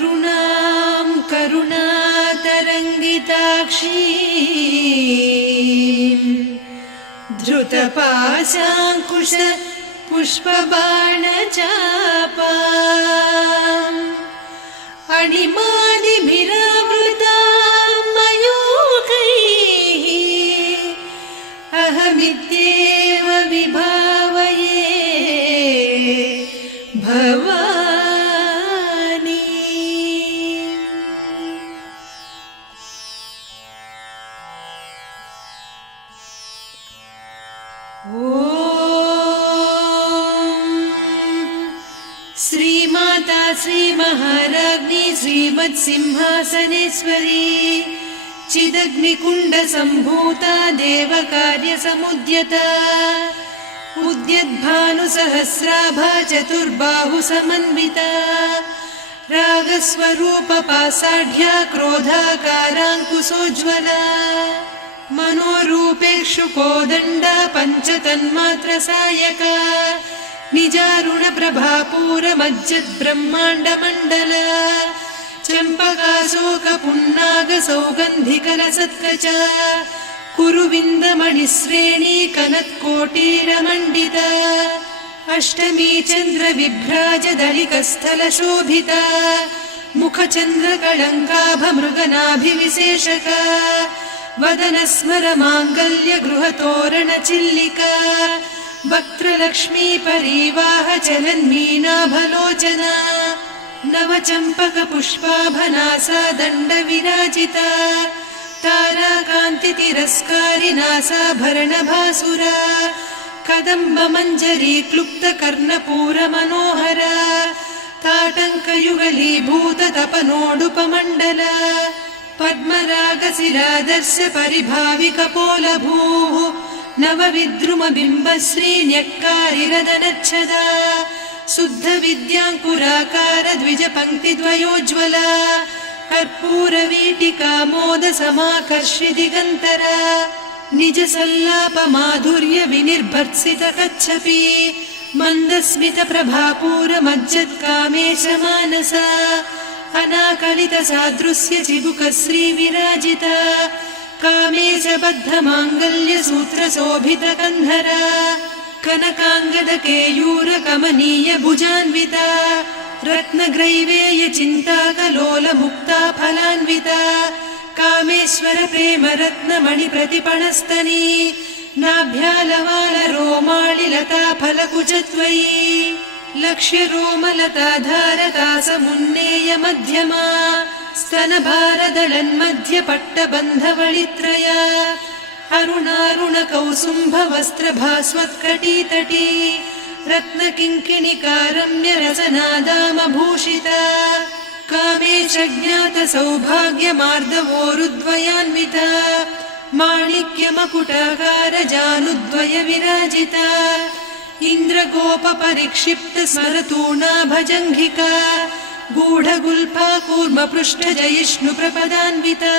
अरुणां करुणातरङ्गिताक्षीं धृतपाशाङ्कुश पुष्पबाणचापाम् अणिमादिभिरावृतां मयूखैः अहमित्येव विभावये भवानी। श्रीमाता श्रीमहाराज्ञी श्रीमत्सिंहासनेश्वरी चिदग्निकुण्डसम्भूता देवकार्यसमुद्यता उद्यद्भानुसहस्राभा चतुर्बाहुसमन्विता रागस्वरूपपासाढ्या क्रोधाकाराङ्कुशोज्ज्वला मनोरूपेक्षुकोदण्डा पञ्चतन्मात्रसायका निजारुणप्रभापूरमज्जद्ब्रह्माण्डमण्डला चम्पकाशोकपुन्नागसौगन्धिकलसत्कचा कुरुविन्दमणिश्रेणी कनत्कोटीरमण्डिता अष्टमी चन्द्रविभ्राजदलिकस्थलशोभिता मुखचन्द्रकळङ्काभमृगनाभिविशेषका वदनस्मरमाङ्गल्यगृहतोरणचिल्लिका वक्त्रलक्ष्मी परीवाहचलन्मीनाभलोचना नवचम्पकपुष्पाभनासा दण्डविराजिता ताराकान्तितिरस्कारिनासाभरणभासुरा कदम्बमञ्जरी क्लुप्तकर्णपूरमनोहरा ताटङ्कयुगलीभूततपनोडुपमण्डला पद्मरागशिरादर्श परिभाविकपोलभूः नवविद्रुमबिम्बश्रीन्यक्कारिरदनच्छदा शुद्धविद्याङ्कुराकार द्विजपङ्क्तिद्वयोज्ज्वला कर्पूरवीटिका मोदसमाकर्षि दिगन्तरा निजसल्लापमाधुर्य विनिर्भर्त्सितकच्छपि मन्दस्मितप्रभापूरमज्जत्कामेशमानसा अनाकलितसादृश्य चिबुकश्रीविराजिता कामेशबद्धमाङ्गल्यसूत्रशोभितकन्धरा कनकाङ्गदकेयूरकमनीयभुजान्विता रत्नग्रैवेयचिन्ताकलोलमुक्ता फलान्विता कामेश्वरप्रेमरत्नमणिप्रतिपणस्तनी नाभ्यालवालरोमालिलता फलकुचत्वयी लक्ष्यरोमलताधारतासमुन्नेयमध्यमा स्तनभारदलन्मध्यपट्टबन्धवळित्रया अरुणारुणकौसुम्भवस्त्रभास्वत्कटीतटी रत्नकिङ्किणिकारम्यरसनादामभूषिता कामेशज्ञातसौभाग्यमार्दवोरुद्वयान्विता माणिक्यमकुटाकारजानुद्वयविराजिता इन्द्रगोपपरिक्षिप्तस्मरतूणाभजङ्घिका गूढगुल्फा कूर्मपृष्ठजयिष्णुप्रपदान्विता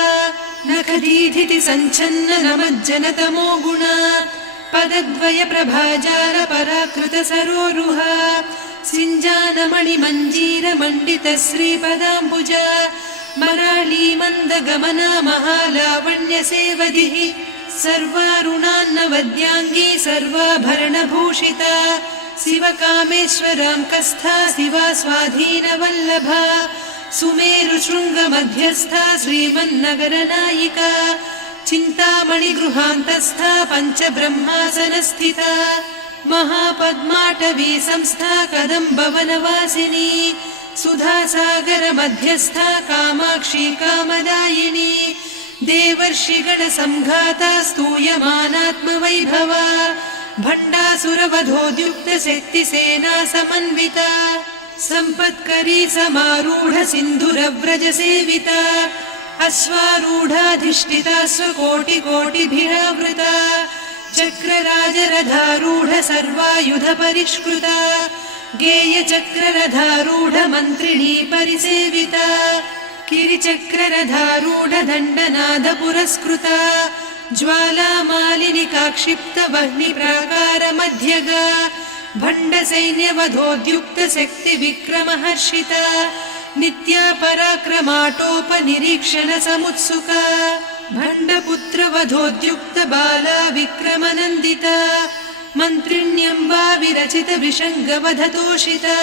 नखदीधिति सञ्छन्न नमज्जनतमो गुणा पदद्वयप्रभाजालपराकृतसरोरुहा सिञ्जानमणिमञ्जीरमण्डितश्रीपदाम्बुजा मराळीमन्दगमना महालावण्यसेवधिः सर्वारुणान्नवद्याङ्गी सर्वाभरणभूषिता शिवकामेश्वराङ्कस्था शिवा स्वाधीनवल्लभा सुमेरुशृङ्गमध्यस्था श्रीमन्नगरनायिका चिन्तामणिगृहान्तस्था पञ्चब्रह्मासनस्थिता महापद्माटवी संस्था कदम्बवनवासिनी सुधासागरमध्यस्था कामाक्षी कामदायिनी देवर्षिगणसंघाता स्तूयमानात्मवैभवा भण्डासुरवधोद्युक्तशक्तिसेना समन्विता सम्पत्करी समारूढ सिन्धुरव्रजसेविता अश्वारूढाधिष्ठिता स्वकोटिकोटिभिरावृता चक्रराजरथारूढ सर्वायुधपरिष्कृता गेयचक्ररथारूढ मन्त्रिणी परिसेविता किरिचक्ररथारूढ दण्डनाद पुरस्कृता ज्वालामालिनिकाक्षिप्तवह्निप्राकारमध्यगा भण्डसैन्यवधोद्युक्तशक्तिविक्रमहर्षिता नित्या पराक्रमाटोपनिरीक्षण समुत्सुका भण्डपुत्रवधोद्युक्त बाला विक्रमनन्दिता मन्त्रिण्यम्बा विरचित विषङ्गवधतोषिता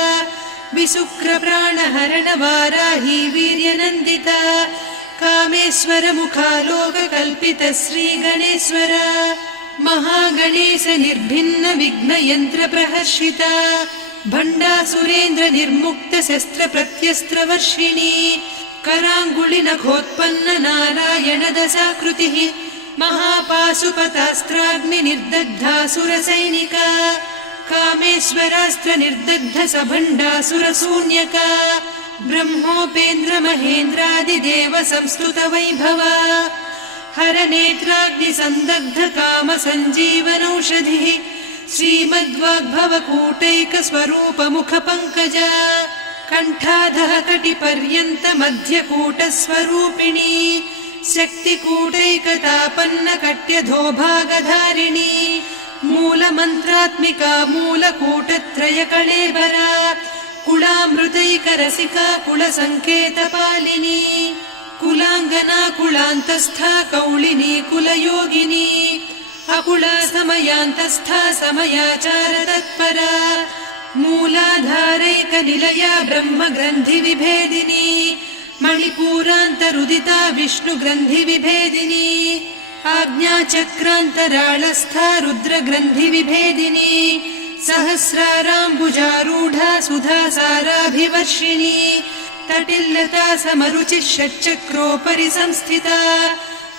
विसुक्रप्राणहरणवाराही वीर्यनन्दिता कामेश्वर मुखालोककल्पित श्रीगणेश्वर महागणेश निर्भिन्न विघ्नयन्त्र प्रहर्षिता भण्डासुरेन्द्र निर्मुक्त शस्त्र प्रत्यस्त्रवर्षिणी कराङ्गुलि नखोत्पन्न नारायण दशाकृतिः महापाशुपतास्त्राग्नि निर्दग्धासुरसैनिका कामेश्वरास्त्र निर्दग्ध सभण्डासुरशून्यका ब्रह्मोपेन्द्र महेन्द्रादिदेव संस्तुत वैभवा हरनेत्राग्नि संदग्ध काम सञ्जीवनौषधिः श्रीमद्वाग्भवकूटैक स्वरूप मुख पङ्कजा कण्ठाधः कटिपर्यन्त मध्यकूट स्वरूपिणी शक्तिकूटैकतापन्न कट्यधोभागधारिणी मूलमन्त्रात्मिका मूलकूटत्रय कळेबरा कुलामृतैकरसिका कुलसङ्केतपालिनी कुलाङ्गना कुलान्तस्था कौलिनी कुलयोगिनी अकुला समयान्तस्था समयाचार तत्परा मूलाधारैकनिलया ब्रह्मग्रन्थि विभेदिनी मणिपूरान्तरुदिता विष्णुग्रन्थि विभेदिनी आज्ञाचक्रान्तराळस्था रुद्रग्रन्थि विभेदिनी सहस्राराम्बुजारूढा सुधासाराभिवर्षिणी तटिल्लता समरुचिः षट्चक्रोपरि संस्थिता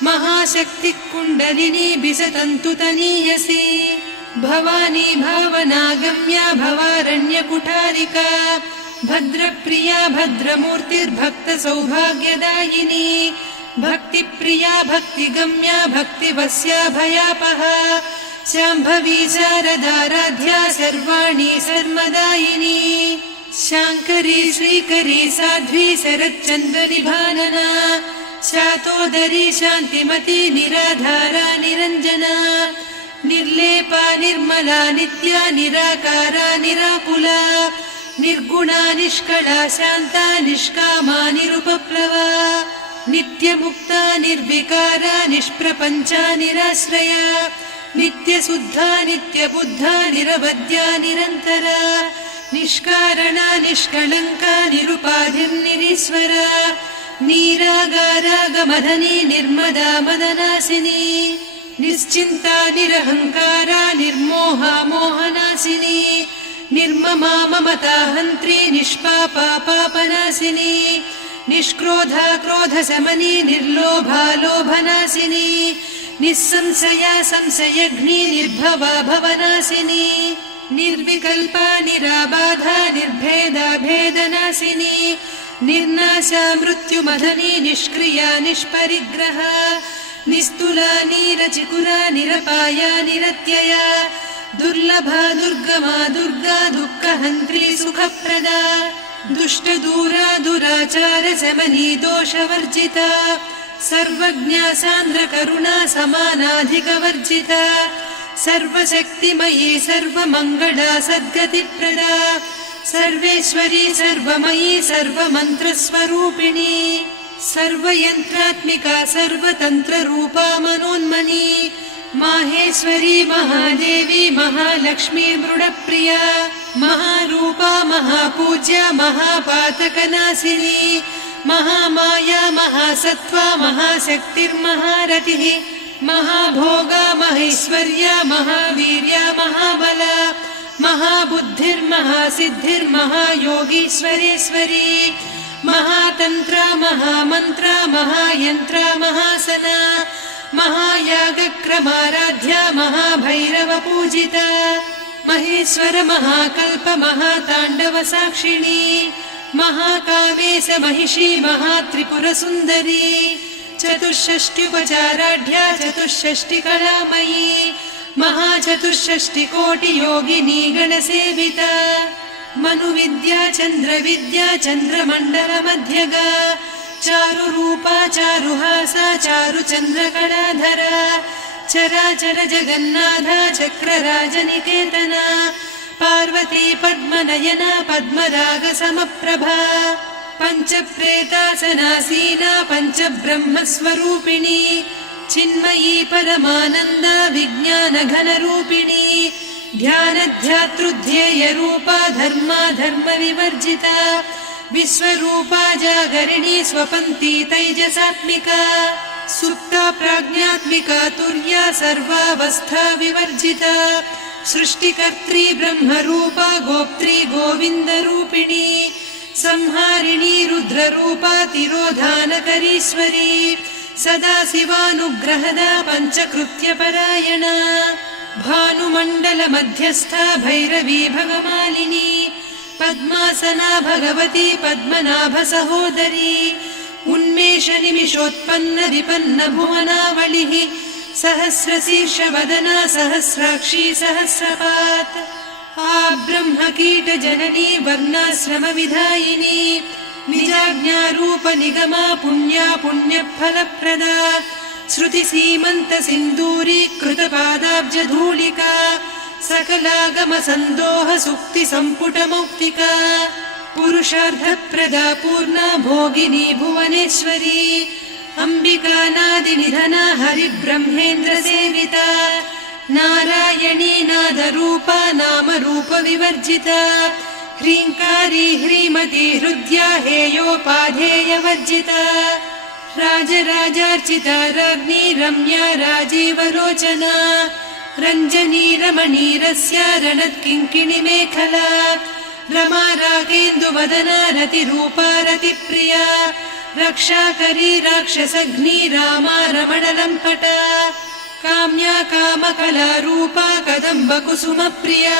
महाशक्तिः कुण्डलिनी बिसतन्तुतनीयसी भवानी भावनागम्या भवारण्यकुठारिका भद्रप्रिया भद्रमूर्तिर्भक्तसौभाग्यदायिनी भक्तिप्रिया भक्तिगम्या भक्तिवस्या भयापहा शाम्भवी शारदाराध्या सर्वाणि सर्वदायिनी शाङ्करी श्रीकरी साध्वी शरच्चन्द्रनिभानना शातोदरी शान्तिमती निराधारा निरञ्जना निर्लेपा निर्मला नित्या निराकारा निराकुला निर्गुणा निष्कला शान्ता निष्कामा निरुपप्लवा नित्यमुक्ता निर्विकारा निष्प्रपञ्चा निराश्रया नित्यशुद्धा नित्यबुद्धा निरवद्या निरन्तरा निष्कारणा निष्कलङ्का निरुपाधिर्निरीश्वरा नीरागारागमधनी निर्मदा मदनासिनी निश्चिन्ता निरहङ्कारा निर्मोहा मोहनासिनी निर्ममा ममता हन्त्री निष्पापा पापनासिनी निष्क्रोधा क्रोधशमनी निर्लोभा लोभनासिनी निस्संशया संशयघ्नी निर्भवा भवनासिनी निर्विकल्पा निराबाधा निर्भेदा भेदनासिनी निर्नाशा मृत्युमधनी निष्क्रिया निष्परिग्रहा निस्तुला नीरचिकुरा निरपाया निरत्यया दुर्लभा दुर्गमा दुर्गा दुःखहन्त्री सुखप्रदा दुष्टदूरा दुराचार शमनी दोषवर्जिता सर्वज्ञा सान्द्रकरुणा समानाधिकवर्जिता सर्वशक्तिमयी सर्वमङ्गला सद्गतिप्रदा सर्वेश्वरी सर्वमयी सर्वमन्त्रस्वरूपिणी सर्वयन्त्रात्मिका सर्वतन्त्ररूपा मनोन्मनी माहेश्वरी महादेवी महालक्ष्मी मृडप्रिया महारूपा महापूज्या महापातकनाशिनी महामाया महासत्त्वा महाशक्तिर्महारथिः महाभोगा महेश्वर्या महावीर्या महाबला महाबुद्धिर्महासिद्धिर्महायोगीश्वरेश्वरी महातन्त्रा महामन्त्रा महायन्त्रा महासना महायागक्रमाराध्या महाभैरवपूजिता महेश्वर महाकल्प महाताण्डव साक्षिणी महाकामेश महिषी महात्रिपुरसुन्दरी चतुष्षष्ट्युपचाराढ्या चतुष्षष्टिकलामयी महाचतुष्षष्टिकोटियोगिनी गणसेविता मनुविद्या चन्द्रविद्या चन्द्रमण्डलमध्यगा चारुरूपा चारुहासा चारुचन्द्रकलाधरा चराचर जगन्नाथा चक्रराजनिकेतना पार्वती पद्मनयना पद्मरागसमप्रभा पञ्चप्रेतासनासीना पञ्चब्रह्मस्वरूपिणी चिन्मयी परमानन्द विज्ञानघनरूपिणी ध्यानध्यातृध्येयरूपा धर्माधर्मविवर्जिता विश्वरूपा जागरिणी स्वपन्ती तैजसात्मिका सुप्ता प्राज्ञात्मिका तुर्या सर्वावस्था विवर्जिता सृष्टिकर्त्री ब्रह्मरूपा गोप्त्री गोविन्दरूपिणी संहारिणी रुद्ररूपा तिरोधानकरीश्वरी सदाशिवानुग्रहदा पञ्चकृत्यपरायणा भानुमण्डलमध्यस्था भैरवी भगमालिनी पद्मासना भगवती पद्मनाभसहोदरी उन्मेषनिमिषोत्पन्न विपन्न भुवनावलिः सहस्रशीर्षवदना सहस्राक्षी सहस्रपात् ब्रह्मकीटजननी वर्णाश्रमविधायिनी निजाज्ञारूपनिगमा पुण्या पुण्यफलप्रदा श्रुतिसीमन्तसिन्दूरीकृतपादाब्जधूलिका सकलागमसन्दोहसुक्तिसम्पुटमौक्तिका पुरुषार्थप्रदा पूर्णा भोगिनी भुवनेश्वरी अम्बिकानादिनिधना हरिब्रह्मेन्द्रसेविता नारायणी नादरूपा नामरूपविवर्जिता ह्रीङ्कारी ह्रीमती हृद्या हेयोपाधेयवर्जिता राजराजार्चिता राज्ञी रम्या राजीवलोचना रञ्जनी रमणीरस्या रणत्किङ्किणिमेखला रमा रागेन्दुवदना रतिरूपा रतिप्रिया रक्षाकरी राक्षसघ्नी रामा रमणलम्पटा काम्या कामकलारूपा कदम्बकुसुमप्रिया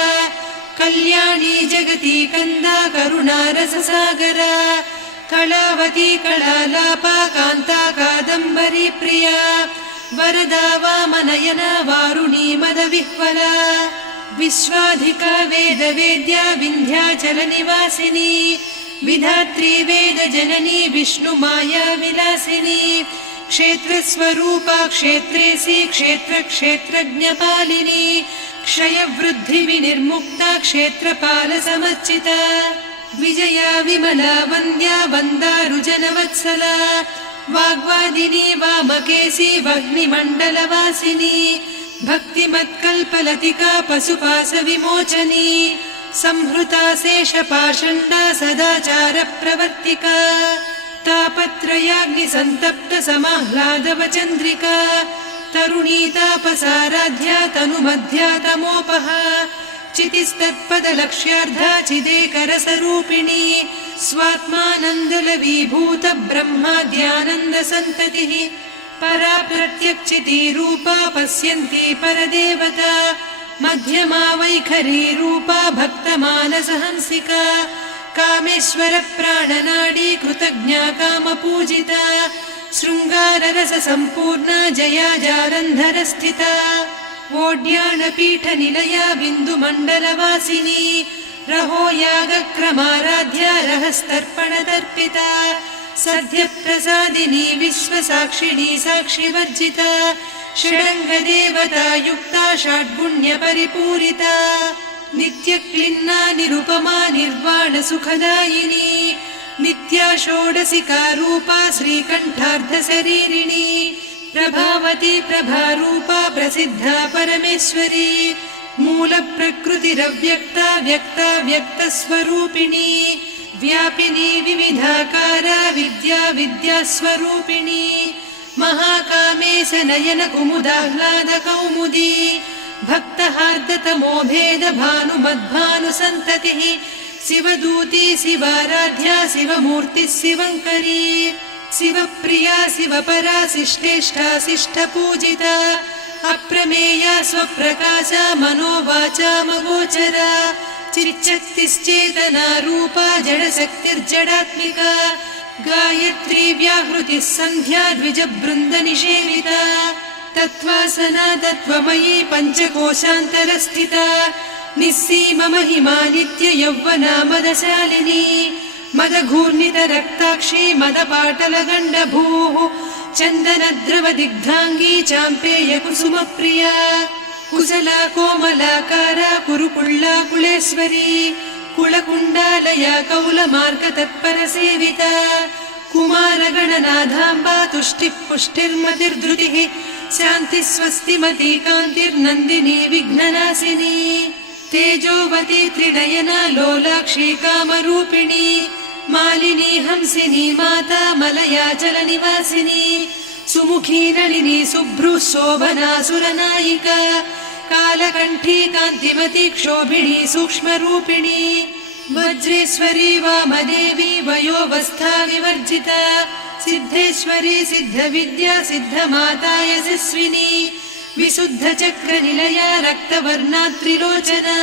कल्याणी जगती कन्दा करुणारससागरा कलावती कलालापा कान्ता कादम्बरी प्रिया वरदा वामनयना वारुणी मदविह्वला विश्वाधिका वेदवेद्या विन्ध्याचलनिवासिनी विधात्री वेदजननी विष्णुमाया विलासिनी क्षेत्रस्वरूपा क्षेत्रेसी क्षेत्रक्षेत्रज्ञपालिनी क्षयवृद्धिविनिर्मुक्ता क्षेत्रपालसमर्चिता विजया विमला वन्द्या वन्दारुजनवत्सला वाग्वादिनी वामकेशी वह्निमण्डलवासिनी भक्तिमत्कल्पलतिका पशुपाशविमोचनी संहृता शेषपाषण्डा सदाचारप्रवर्तिका तापत्रयाग्निसन्तप्त समाह्लादवचन्द्रिका तरुणी तापसाराध्या तनुमध्या तमोपहा चितिस्तत्पदलक्ष्यार्धा चिदेकरसरूपिणी स्वात्मानन्दलवीभूत ब्रह्माद्यानन्दसन्ततिः परा प्रत्यक्षितीरूपा पश्यन्ती परदेवता मध्यमा वैखरी रूपा भक्तमानसहंसिका कामेश्वर प्राणनाडी कृतज्ञा कामपूजिता शृङ्गाररस सम्पूर्णा जया जालन्धरस्थिता वोड्याणपीठनिलया बिन्दुमण्डलवासिनी रहो यागक्रमाराध्या रहस्तर्पणतर्पिता सद्यप्रसादिनी विश्वसाक्षिणी साक्षिवर्जिता षडङ्गदेवता युक्ता षड्गुण्यपरिपूरिता नित्यक्लिन्ना निरुपमा निर्वाणसुखदायिनी नित्या षोडशिका रूपा श्रीकण्ठार्धशरीरिणी प्रभावती प्रभारूपा प्रसिद्धा परमेश्वरी मूलप्रकृतिरव्यक्ता व्यक्ता व्यक्तस्वरूपिणी व्यापिनी विविधाकारा विद्या विद्यास्वरूपिणी महाकामेश नयन कुमुदाह्लाद कौमुदी भक्तहार्दतमो भेद भानुमद्भानुसन्ततिः शिवदूती शिवाराध्या शिवमूर्तिः शिवङ्करी शिवप्रिया शिवपरा शिष्टेष्टा शिष्टपूजिता अप्रमेया स्वप्रकाशा मनोवाचामगोचरा चिच्चक्तिश्चेतना रूपा जडशक्तिर्जडात्मिका गायत्री व्याहृतिः सन्ध्या द्विजबृन्दनिषेविता तत्त्वासना तत्त्वमयी पञ्चकोशान्तरस्थिता निस्सीम महिमा नित्ययौवना मदशालिनी मदघूर्णितरक्ताक्षी मदपाटलगण्डभूः चन्दनद्रवदिग्धाङ्गी चाम्पेयकुसुमप्रिया कुशला कोमलाकारा कुरुकुळ्ळा कुलेश्वरी कुलकुण्डालया कौलमार्गतत्परसेविता कुमारगणनाथाम्बा तुष्टिः पुष्टिर्मतिर्धृतिः शान्तिः स्वस्तिमती कान्तिर्नन्दिनी विघ्ननाशिनी तेजोवती त्रिनयना लोलाक्षी कामरूपिणी मालिनी हंसिनी माता मलया जलनिवासिनी सुमुखी नलिनी शुभ्रुः शोभना सुरनायिका कालकण्ठी कान्तिमती क्षोभिणी सूक्ष्मरूपिणी वज्रेश्वरी वामदेवी वयोवस्था विवर्जिता सिद्धेश्वरी सिद्धविद्या सिद्धमाता यशस्विनी विशुद्धचक्रनिलया रक्तवर्णा त्रिलोचना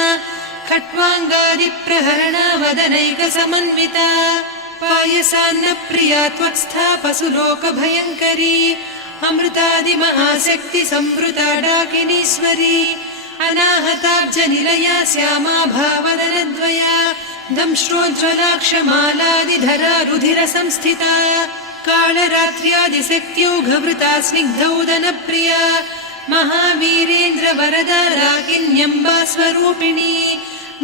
खट्वाङ्गादिप्रहरणा वदनैकसमन्विता पायसान्नप्रिया त्वक्स्था पशुलोकभयङ्करी अमृतादिमहाशक्ति संवृता डाकिनीश्वरी अनाहताब्जनिलया श्यामा भावदनद्वया दंश्रोज्ज्वलाक्षमालादिधरा रुधिरसंस्थिता कालरात्र्यादिशक्त्योघवृता स्निग्धौदनप्रिया महावीरेन्द्रवरदा राकिन्यम्बा स्वरूपिणी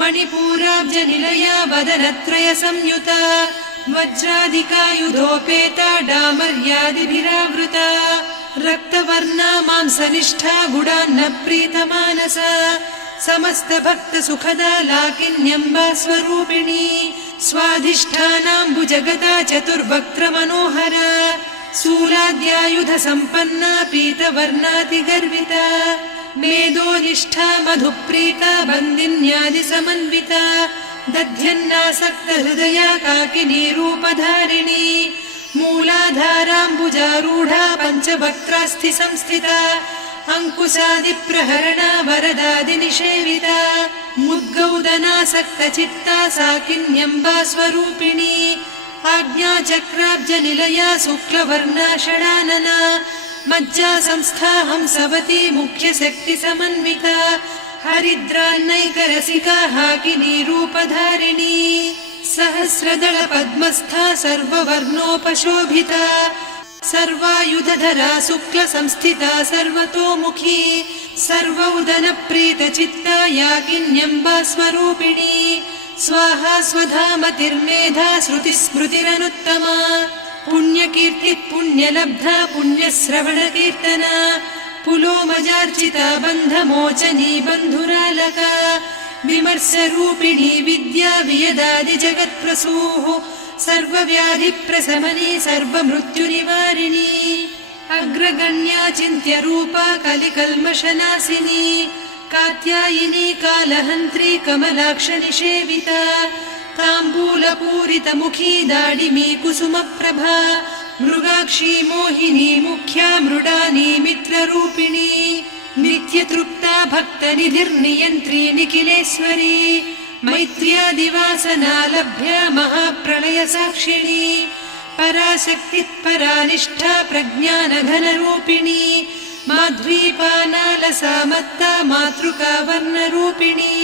मणिपूराब्जनिलया वदनत्रयसंयुता वज्रादिकायुधोपेता डामर्यादिभिरावृता रक्तवर्णा मांसनिष्ठा गुडान्नप्रीतमानसा समस्तभक्तसुखदा लाकिन्यम्बा स्वरूपिणी स्वाधिष्ठानाम्बुजगता चतुर्वक्त्रमनोहरा शूलाद्यायुधसम्पन्ना पीतवर्णातिगर्विता मेदोनिष्ठा मधुप्रीता बन्दिन्यादिसमन्विता दध्यन्नासक्तहृदया काकिनी रूपधारिणी मूलाधाराम्बुजारूढा पञ्चवक्त्रास्थिसंस्थिता अङ्कुशादिप्रहरणा वरदादिनिषेविता मुद्गौदनासक्तचित्ता साकिन्यम्बा स्वरूपिणी आज्ञाचक्राब्जनिलया शुक्लवर्णा षडानना मज्जा संस्था हंसवती मुख्यशक्तिसमन्विता हरिद्रान्नैकरसिका हाकिनी रूपधारिणी सहस्रदल पद्मस्था सर्ववर्णोपशोभिता सर्वायुधधरा शुक्लसंस्थिता सर्वतोमुखी सर्वौदनप्रीतचित्ता याकिन्यम्बा स्वरूपिणी स्वाहा स्वधामतिर्मेधा श्रुतिस्मृतिरनुत्तमा पुण्यकीर्तिः पुण्यलब्धा पुण्यश्रवणकीर्तना पुलोमजार्चिता बन्धमोचनी बन्धुरालका विमर्शरूपिणी विद्या वियदादिजगत्प्रसूः सर्वव्याधिप्रशमनी सर्वमृत्युनिवारिणी अग्रगण्या चिन्त्यरूपा कलिकल्मषनाशिनी कात्यायिनी कालहन्त्री कमलाक्षनिषेविता ताम्बूलपूरितमुखी दाडिमी कुसुमप्रभा मृगाक्षी मोहिनी मुख्या मृडानी मित्ररूपिणी नित्यतृप्ता भक्तनिधिर्नियन्त्री निखिलेश्वरी मैत्र्यादिवासना लभ्या महाप्रलयसाक्षिणी पराशक्तिः परानिष्ठा प्रज्ञानघनरूपिणी माध्वीपानालसामत्ता मातृका वर्णरूपिणी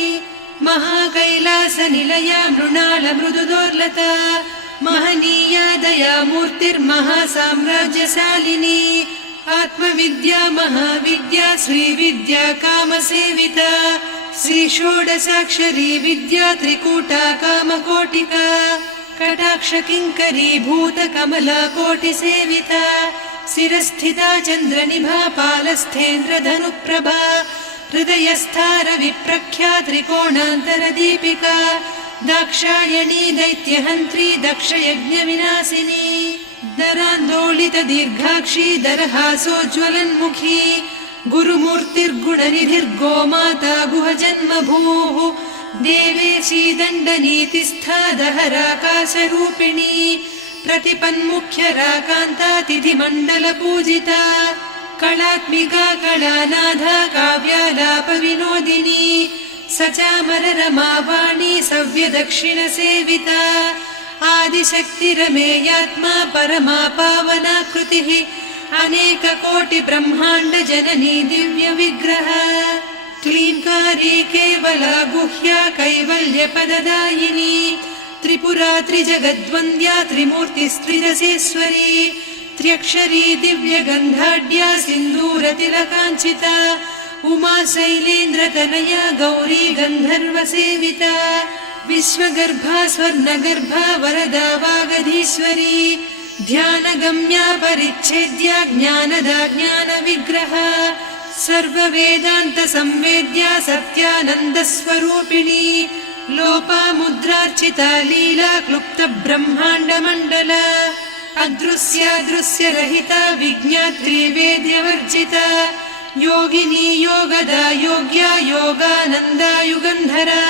महाकैलासनिलया मृणालमृदुदोर्लता महनीया दयामूर्तिर्महासाम्राज्यशालिनी आत्मविद्या महाविद्या श्रीविद्या कामसेविता श्रीषोडशाक्षरी विद्या त्रिकूटा कामकोटिका कटाक्षकिङ्करी भूतकमला कोटिसेविता शिरस्थिता चन्द्रनिभा पालस्थेन्द्रधनुप्रभा हृदयस्था रविप्रख्या त्रिकोणान्तरदीपिका दाक्षायणी दैत्यहन्त्री दक्षयज्ञविनाशिनी दरान्दोलितदीर्घाक्षी दरहासोज्ज्वलन्मुखी गुरुमूर्तिर्गुणनिधिर्गोमाता गुहजन्मभूः देवेशी दण्डनीतिस्था दहराकाशरूपिणी प्रतिपन्मुख्यराकान्ता तिथिमण्डलपूजिता कलात्मिका कलानाथा काव्यालापविनोदिनी सचामररमावाणी सव्यदक्षिणसेविता आदिशक्तिरमेयात्मा परमा पावनाकृतिः अनेककोटिब्रह्माण्डजननी दिव्यविग्रह क्लीङ्कारी केवला गुह्या कैवल्यपददायिनी त्रिपुरा त्रिजगद्वन्द्या त्रिमूर्तिस्त्रिदशेश्वरी त्र्यक्षरी दिव्यगन्धाढ्या सिन्दूरतिलकाञ्चिता उमा शैलेन्द्रतनया गौरी गन्धर्वसेविता विश्वगर्भा स्वर्णगर्भा वरदा वागधीश्वरी ध्यानगम्या परिच्छेद्या ज्ञानदा ज्ञानविग्रहा सर्ववेदान्त संवेद्या सत्यानन्दस्वरूपिणी लोपामुद्रार्चिता लीला क्लुप्त ब्रह्माण्डमण्डला अदृश्यादृश्यरहिता विज्ञात्री वेद्यवर्जिता योगिनी योगदा योग्या योगानन्दा युगन्धरा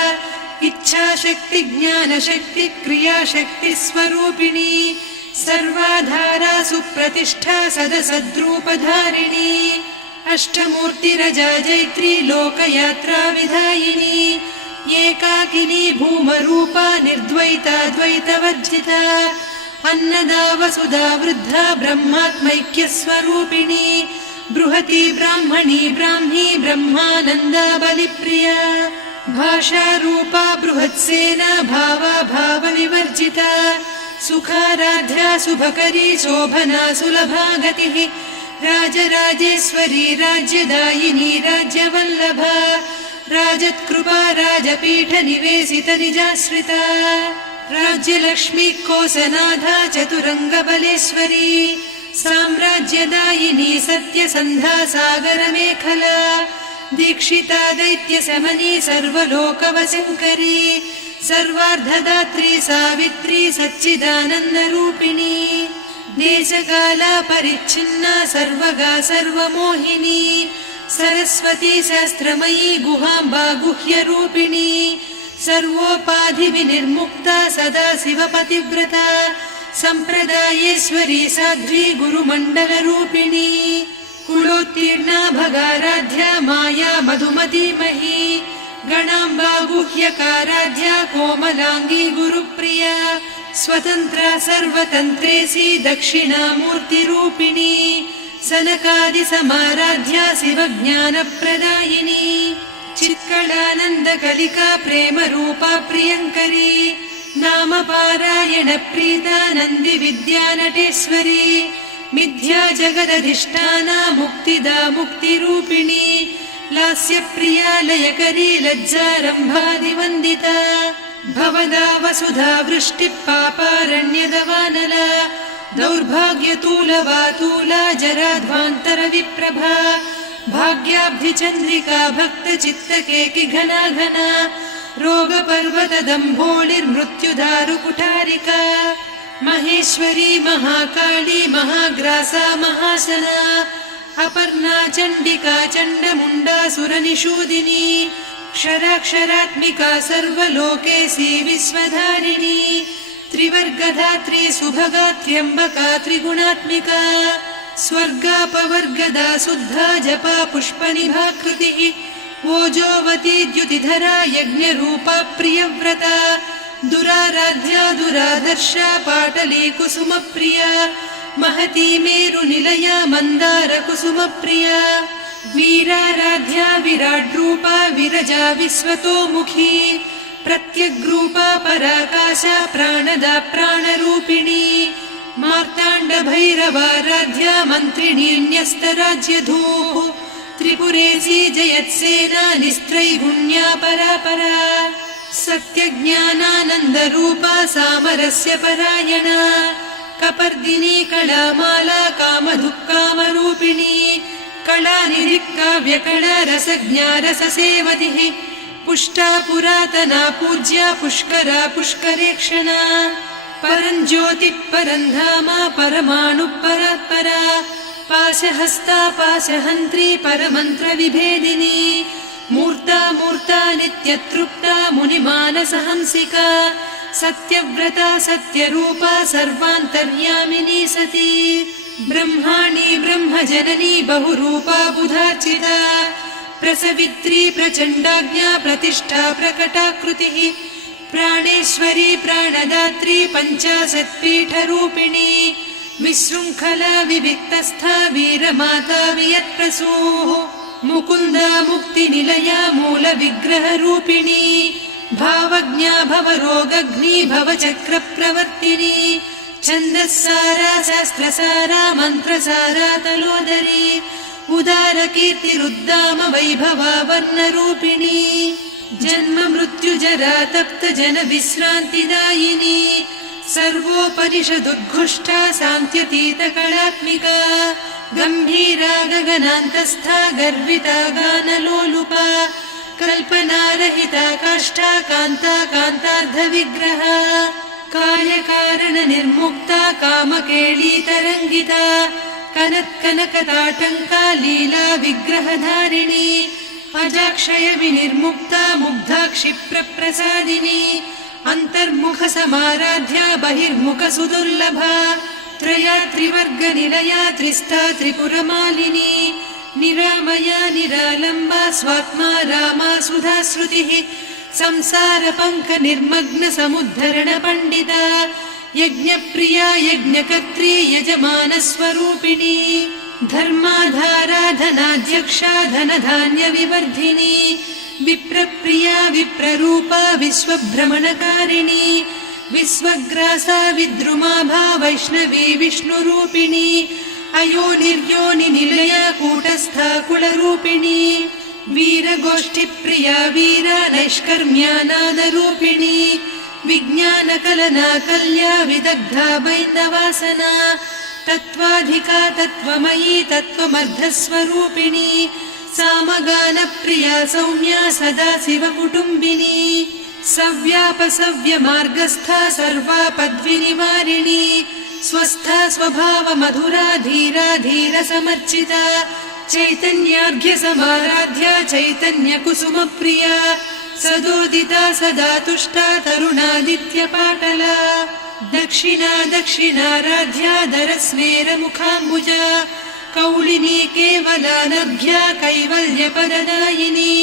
इच्छाशक्ति ज्ञानशक्ति क्रियाशक्ति स्वरूपिणी सर्वाधारा सुप्रतिष्ठा सदसद्रूपधारिणी अष्टमूर्तिरजा जैत्री लोकयात्रा विधायिनी एकाकिनी भूमरूपा निर्द्वैता द्वैतवर्जिता अन्नदा वसुधा वृद्धा ब्रह्मात्मैक्यस्वरूपिणी बृहती ब्राह्मणी ब्राह्मी ब्रह्मानन्दा बलिप्रिया भाषारूपा बृहत्सेना भावा भावविवर्जिता सुखाराध्या शुभकरी शोभना सुलभा गतिः राजराजेश्वरी राज्यदायिनी राज्यवल्लभा राजत्कृपा राजपीठ निवेशित निजाश्रिता राज्यलक्ष्मी कोसनाधा चतुरङ्गबलेश्वरी साम्राज्यदायिनी सत्यसन्धा सागरमेखला दीक्षिता दैत्यशमनी सर्वलोकवशङ्करी सर्वार्धदात्री सावित्री सच्चिदानन्दरूपिणी देशकाला परिच्छिन्ना सर्वगा सर्वमोहिनी सरस्वती शास्त्रमयी गुहाम्बा गुह्यरूपिणी सर्वोपाधिविनिर्मुक्ता सदा शिवपतिव्रता सम्प्रदायेश्वरी साध्वी गुरुमण्डलरूपिणी कुलोत्तीर्णा भगाराध्या माया मधुमतीमही गणाम्बा गुह्यकाराध्या कोमलाङ्गी गुरुप्रिया स्वतन्त्रा सर्वतन्त्रेसी दक्षिणामूर्तिरूपिणी सनकादिसमाराध्या शिवज्ञानप्रदायिनी चित्कलानन्दकलिका प्रेमरूपा प्रियङ्करी नामपारायणप्रीता नन्दिविद्यानटेश्वरी मिथ्या जगदधिष्ठाना मुक्तिदा मुक्तिरूपिणी लास्यप्रिया लयकरी लज्जारम्भादिवन्दिता भवदा वसुधा वृष्टिः पापारण्यदवानला दौर्भाग्यतूलवातूला जराध्वान्तरविप्रभा भाग्याब्धिचन्द्रिका भक्तचित्तकेकि घना घना रोगपर्वतदम्भोलिर्मृत्युदारुकुठारिका महेश्वरी महाकाली महाग्रासा महाशना अपर्णा चण्डिका चण्डमुण्डा सुरनिषूदिनी क्षराक्षरात्मिका सर्वलोकेशी विश्वधारिणी त्रिवर्गधात्री सुभगा त्र्यम्बका त्रिगुणात्मिका स्वर्गापवर्गदा शुद्धा जपा पुष्पनिभाकृतिः ओजोवती द्युतिधरा यज्ञरूपा प्रियव्रता दुराराध्या दुरादर्शा पाटली कुसुमप्रिया महती मेरुनिलया मन्दारकुसुमप्रिया वीराराध्या विराड्रूपा विरजा विश्वतोमुखी प्रत्यग्रूपा पराकाशा प्राणदा प्राणरूपिणी मार्ताण्डभैरवाराध्या मन्त्रिणी न्यस्तराज्यधूः त्रिपुरेशी जयत्सेना निस्त्रैगुण्या परापरा सत्यज्ञानानन्दरूपा सामरस्य परायणा कपर्दिनी कलामाला कामधुक्कामरूपिणी कलानिधिकाव्यकला रसज्ञा रससेवतिः पुष्टा पुरातना पूज्या पुष्करा पुष्करेक्षणा परञ्ज्योतिः परन्धामा परमाणुः परात्परा पाशहस्ता पाशहन्त्री परमन्त्रविभेदिनी मूर्ता मूर्ता नित्यतृप्ता मुनिमानसहंसिका सत्यव्रता सत्यरूपा सर्वान्तर्यामिनी सती ब्रह्माणी ब्रह्मजननी बहुरूपा बुधार्चिता प्रसवित्री प्रचण्डाज्ञा प्रतिष्ठा प्रकटाकृतिः प्राणेश्वरी प्राणदात्री पञ्चाशत्पीठरूपिणी विशृङ्खला विविक्तस्था वीरमाता वियत्प्रसूः मुकुन्दा मुक्तिनिलया मूलविग्रहरूपिणी भावज्ञा भवरोगग्नी भवचक्रप्रवर्तिनी छन्दस्सारा शास्त्रसारा मन्त्रसारा तलोदरी उदारकीर्तिरुद्दाम वैभवा वर्णरूपिणी जन्म मृत्यु जरातप्तजनविश्रान्तिदायिनी सर्वोपनिषदुद्घुष्टा सान्त्यतीतकलात्मिका गम्भीरा गगनान्तस्था गर्विता गानलोलुपा कल्पनारहिता काष्ठा कान्ता कान्तार्धविग्रहा कार्यकारणनिर्मुक्ता कामकेळीतरङ्गिता कनत्कनकताटङ्का लीला विग्रहधारिणी अजाक्षय विनिर्मुक्ता मुग्धा क्षिप्रप्रसादिनी अन्तर्मुखसमाराध्या बहिर्मुखसुदुर्लभा त्रया त्रिवर्गनिलया त्रिस्था त्रिपुरमालिनी निरामया निरालम्बा स्वात्मा रामा सुधाश्रुतिः संसारपङ्कनिर्मग्नसमुद्धरणपण्डिता यज्ञप्रिया यज्ञकर्त्री यजमानस्वरूपिणी धर्माधारा धनाध्यक्षा धनधान्यविवर्धिनी विप्रप्रिया विप्ररूपा विश्वभ्रमणकारिणी विश्वग्रासा विद्रुमाभा वैष्णवी विष्णुरूपिणी अयोनिर्योनिनिलया कूटस्था कुलरूपिणी वीरगोष्ठिप्रिया वीरा नैष्कर्म्या नादरूपिणी विज्ञानकलना कल्या विदग्धा बैन्दवासना तत्त्वाधिका तत्त्वमयी तत्त्वमर्धस्वरूपिणी सामगानप्रिया सौम्या सदा शिवकुटुम्बिनी सव्यापसव्यमार्गस्था सर्वापद्विनिवारिणी स्वस्था स्वभावमधुरा धीरा धीरसमर्चिता चैतन्यार्घ्यसमाराध्या चैतन्यकुसुमप्रिया सदोदिता सदा तुष्टा तरुणादित्यपाटला दक्षिणा दक्षिणाराध्या दरस्मेरमुखाम्बुजा कौलिनी केवलानभ्या कैवल्यपददायिनी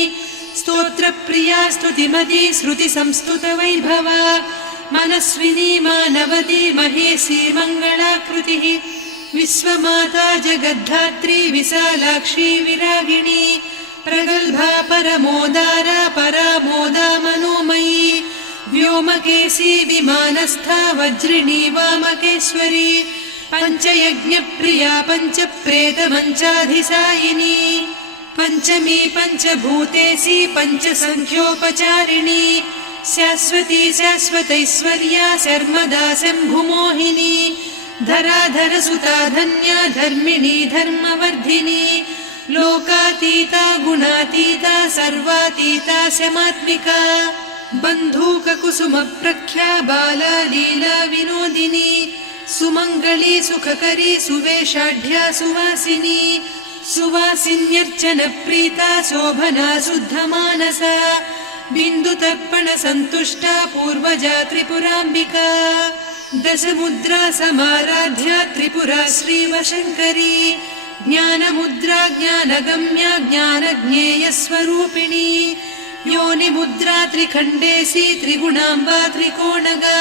स्तोत्रप्रिया स्तुतिमती श्रुतिसंस्तुतवैभवा मनस्विनी मानवती महेशी मङ्गलाकृतिः विश्वमाता जगद्धात्री विशालाक्षी विरागिणी प्रगल्भा परमोदारा परामोदा मनोमयी व्योमकेशी विमानस्था वज्रिणी वामकेश्वरी पञ्चयज्ञप्रिया पञ्चप्रेतमञ्चाधिसायिनी पञ्चमी पञ्चभूतेशी पञ्चसङ्ख्योपचारिणी शाश्वती शाश्वतैश्वर्या शर्मदा शम्भुमोहिनी धराधरसुता धन्या धर्मिणी धर्मवर्धिनी लोकातीता गुणातीता सर्वातीता शमात्मिका बन्धूककुसुमप्रख्या बाला लीला विनोदिनी सुमङ्गली सुखकरी सुवेशाढ्या सुवासिनी सुवासिन्यर्चनप्रीता शोभना शुद्धमानसा बिन्दुतर्पणसन्तुष्टा पूर्वजा त्रिपुराम्बिका दशमुद्रा समाराध्या त्रिपुरा श्रीवशङ्करी ज्ञानमुद्रा ज्ञानगम्या ज्ञानज्ञेयस्वरूपिणी योनिमुद्रा त्रिखण्डेशी त्रिगुणाम्बा त्रिकोणगा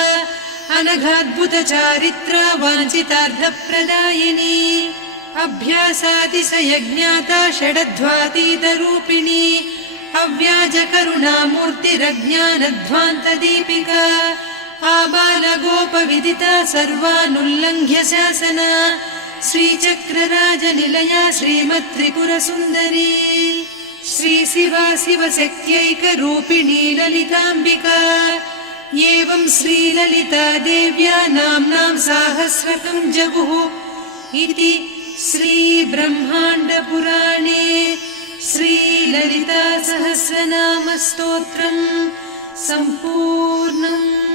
अनघाद्भुतचारित्रा वाञ्छितार्थप्रदायिनी अभ्यासातिशयज्ञाता षडध्वातीतरूपिणी अव्याजकरुणामूर्तिरज्ञानध्वान्तदीपिका आबालगोपविदिता सर्वानुल्लङ्घ्य शासना श्रीचक्रराजनिलया श्रीमत्त्रिपुरसुन्दरी श्रीशिवा शिवशक्त्यैकरूपिणी ललिताम्बिका एवं श्रीललिता देव्या नाम्नां साहस्रकं जगुः इति श्रीब्रह्माण्डपुराणे श्रीललिता सहस्रनामस्तोत्रम् सम्पूर्णम्।